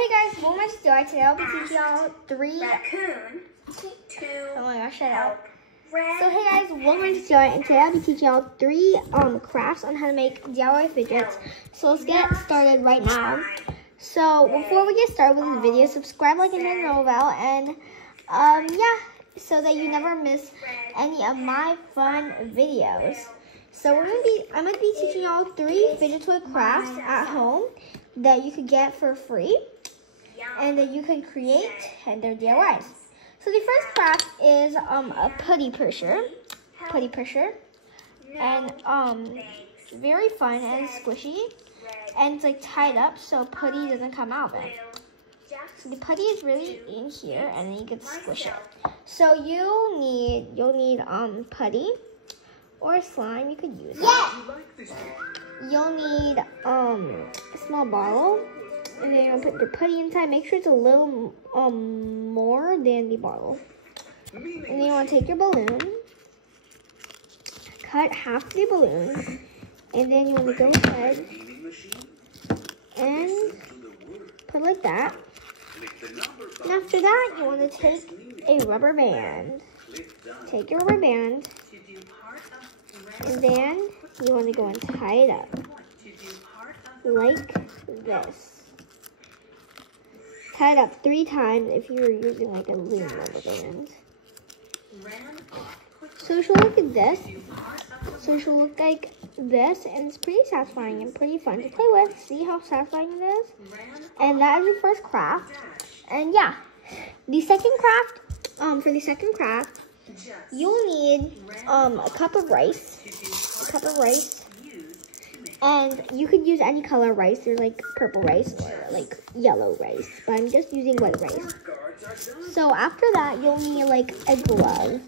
hey guys, welcome to Today. Today I'll be teaching y'all three. Raccoon. Oh my gosh, shut up. So hey guys, welcome to Today, and today I'll be teaching y'all three crafts on how to make DIY fidgets. So let's get started right now. So before we get started with the video, subscribe, like, and hit the little bell, and yeah, so that you never miss any of my fun videos. So I'm gonna be teaching y'all three fidget toy crafts at home that you could get for free and that you can create, and they're DIYs. So the first craft is a putty pusher, and it's very fun and squishy, and it's like tied up so putty doesn't come out of it. So the putty is really in here, and then you can squish it. So you'll need putty or slime. You could use it. You'll need a small bottle, and then you'll put the putty inside. Make sure it's a little more than the bottle. And then you want to take your balloon, cut half the balloon, and then you want to go ahead and put it like that. And after that, you want to take a rubber band. Take your rubber band, and then you want to go and tie it up like this. Tie it up 3 times if you're using like a loom rubber band. So it should look like this. So it should look like this, and it's pretty satisfying and pretty fun to play with. See how satisfying it is? And that is the first craft. And yeah, the second craft, for the second craft, you'll need a cup of rice. And you could use any color rice. There's like purple rice or like yellow rice, but I'm just using white rice. So after that, you'll need like a glove,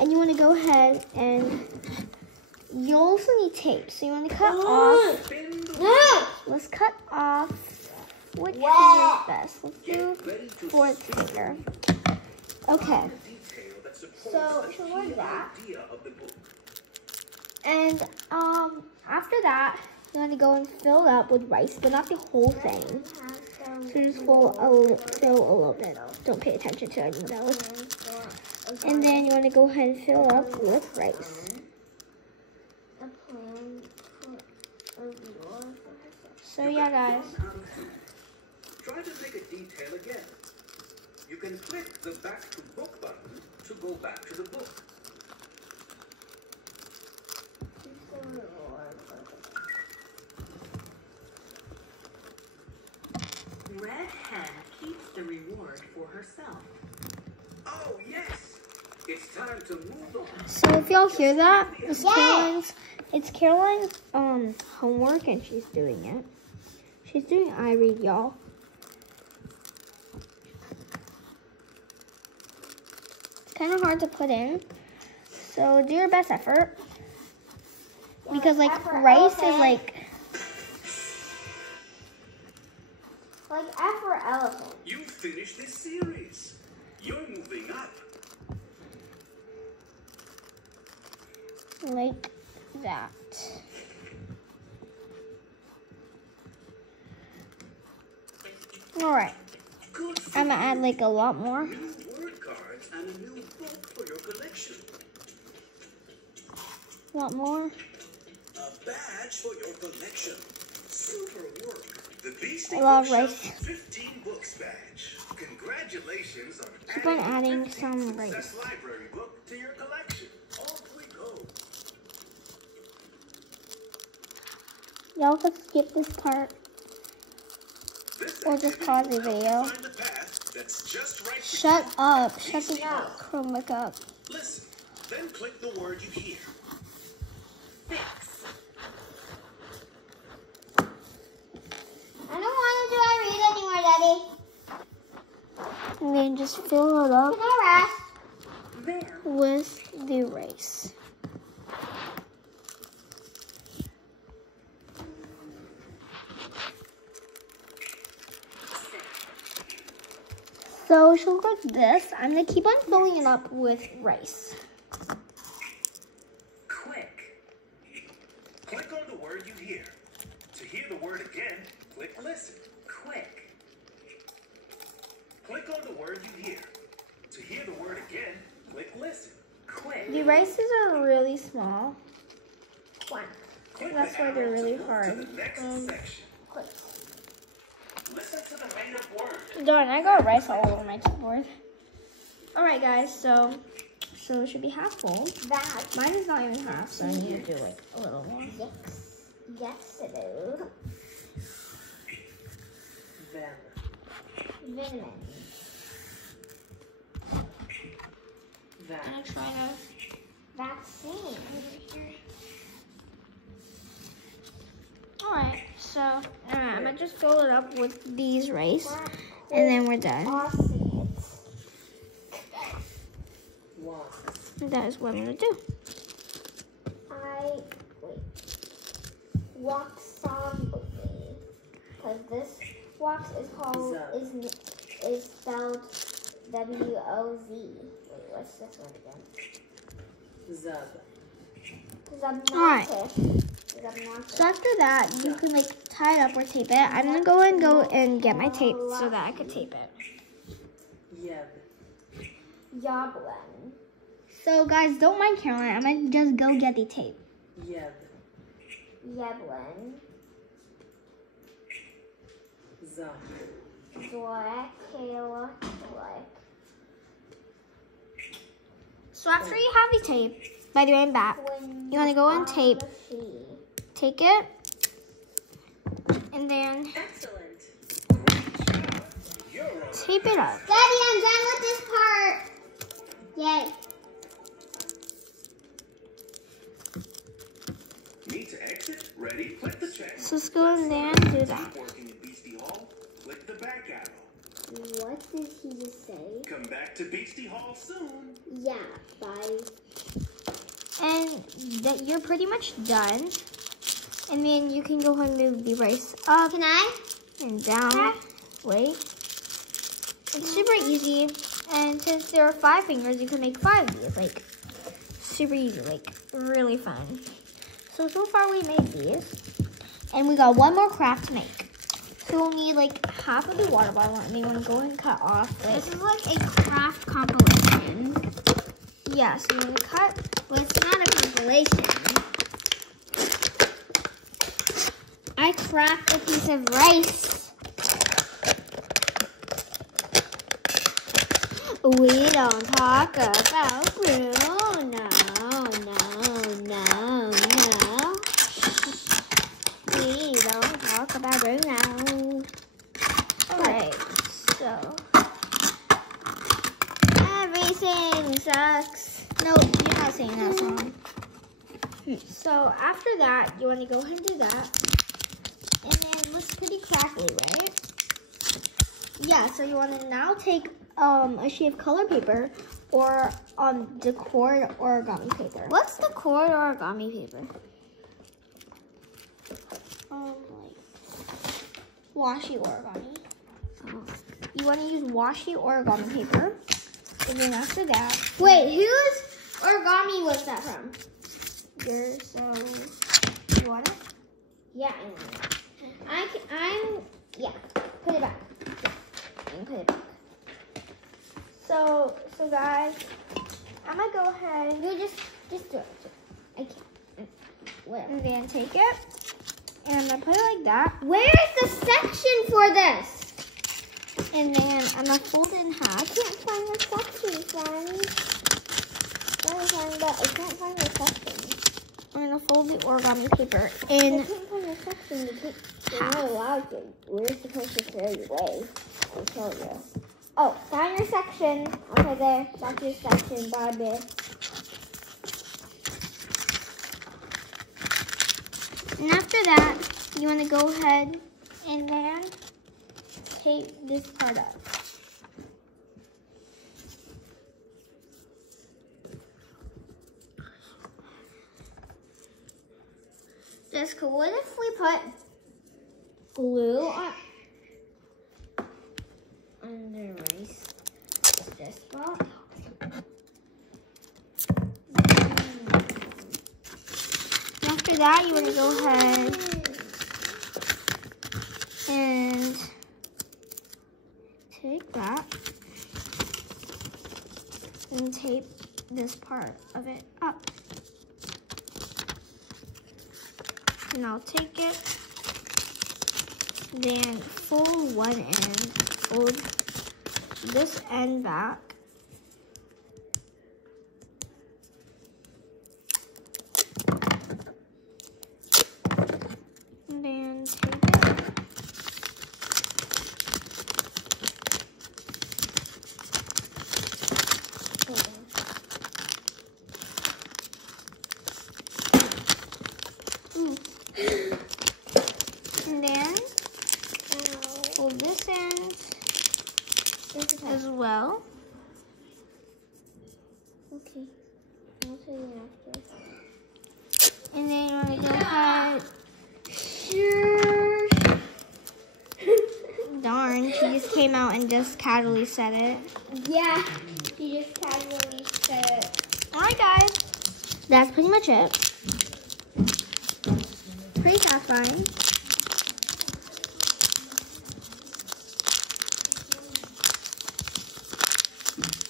and you want to go ahead and you'll also need tape. So you want to cut off. Let's cut off. Which finger is best? Let's do fourth finger. Okay. So it should look like that. And after that, you want to go and fill it up with rice, but not the whole thing. So just fill a little bit. Don't pay attention to any of those. And then you want to go ahead and fill it up with rice. So yeah, guys. Try to make a detail again. You can click the back to book button to go back to the book. Red Hen keeps the reward for herself. Oh yes! It's time to move on. So if y'all hear that, it's Caroline's homework, and she's doing it. She's doing I read, y'all. It's kind of hard to put in, so do your best effort. Because like rice is like F for elephant. You finished this series. You're moving up. Like that. Alright. I'm gonna add like a lot more. New word cards and a new book for your collection. A lot more. A badge for your collection. Super work. The Beastie I love Bookshelf rice. 15 books badge. Congratulations on Keep on adding some rice. Success Library book to your collection. Off we go. Y'all can skip this part or just pause the video. Find the path that's just right for Shut you. up. Shut the Chromebook up. Listen, then click the word you hear. Fix. I don't want to do I read anymore, Daddy. And then just fill it up There. with the rice. So it should look like this. I'm going to keep on filling it up with rice. Quick. Click on the word you hear. To hear the word again, click listen. Quick. word you hear. To hear the word again, click listen. Quick. The rices are really small. Click That's the why they're arrow to really move hard. To the next section. Listen to the made up word. Darn, I got rice all over my keyboard. Alright guys, so it should be half full. Mine is not even half, so I need to do it a little more. Yes, it is. Venom. That. I'm gonna try to. Vaccine. Alright, so I'm gonna just fill it up with these rice, and then we're done. And that is what I'm gonna do. Walk softly, because this wax is called is spelled W-O-Z. Wait, what's this one again? Zub. Alright. Zubnotic. So after that, you can like tie it up or tape it. I'm gonna go and get my tape so that I could tape it. Yeb. Yoblin. So guys, don't mind Caroline. I'm gonna just go get the tape. Yeb. Yeblin. Zuck. Zlek. Kayla. Zlek. So after you have the tape, by the way, I'm back. You wanna go and take it, and then Excellent. tape it up. Daddy, I'm done with this part. Yay. Need to exit? Ready? Click the check. So let's go in there and do that. Working at Beastie Hall? Click the back arrow. What did he just say? Come back to Beastie Hall soon. Yeah, bye. And that you're pretty much done. And then you can go ahead and move the rice up. Can I? And down. Wait. It's super easy. And since there are 5 fingers, you can make 5 of these. Like, super easy. Like, really fun. So far we made these. And we got one more craft to make. So we'll need like half of the water bottle. And you want to go ahead and cut off. This is like a craft compilation. Yeah, so you want to cut. Well, it's not a compilation. I cracked a piece of rice. We don't talk about glue. No. We don't talk about glue now. Alright, so. Everything sucks. No, you're not singing that song. So after that, you want to go ahead and do that. And then it looks pretty crackly, right? Yeah, so you want to now take a sheet of color paper or the cord origami paper. What's the cord origami paper? Like washi origami. You want to use washi origami paper. And then after that, Wait, whose origami was that from? yours. So you want it? Yeah, I know. Yeah, put it back. And put it back. So guys, I'm gonna go ahead You just do it. I can't. Whatever. and then take it, and I'm gonna put it like that, Where is the section for this? and then I'm gonna fold it in I half. can't find the section, friends. I can't find the section. I'm gonna fold the origami paper I in. can't find the section. You're not allowed to. We're supposed to show you ways. I'll show you. Oh, find your section. Okay, there. That's your section. Bye, And after that, you want to go ahead and then tape this part up. Jessica, what if we put glue on the rice? This spot. After that, you want to go ahead and take that and tape this part of it up. And I'll take it, then fold one end, fold this end back. And then tape it. And then fold this end as well. Okay. I'll show you after. And then you want to go ahead. Darn, she just came out and just casually said it. Yeah, she just casually said it. Alright guys, that's pretty much it. Pretty satisfying.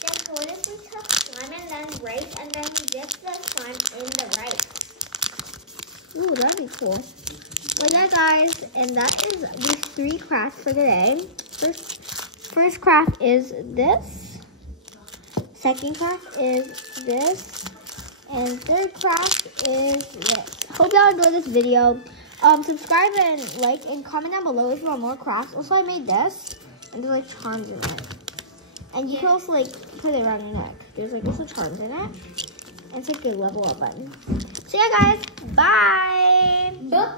Then what if we took slime and then rice and then dip the slime in the rice? Ooh, that'd be cool. Well, yeah, guys, and that is these 3 crafts for today. First craft is this. Second craft is this. And third craft is this. Hope y'all enjoyed this video. Subscribe and like and comment down below if you want more crafts. Also, I made this, and there's like charms in it. And you can also like put it around your neck. There's like also charms in it. And it's like a level up button. So yeah, guys, bye. Book.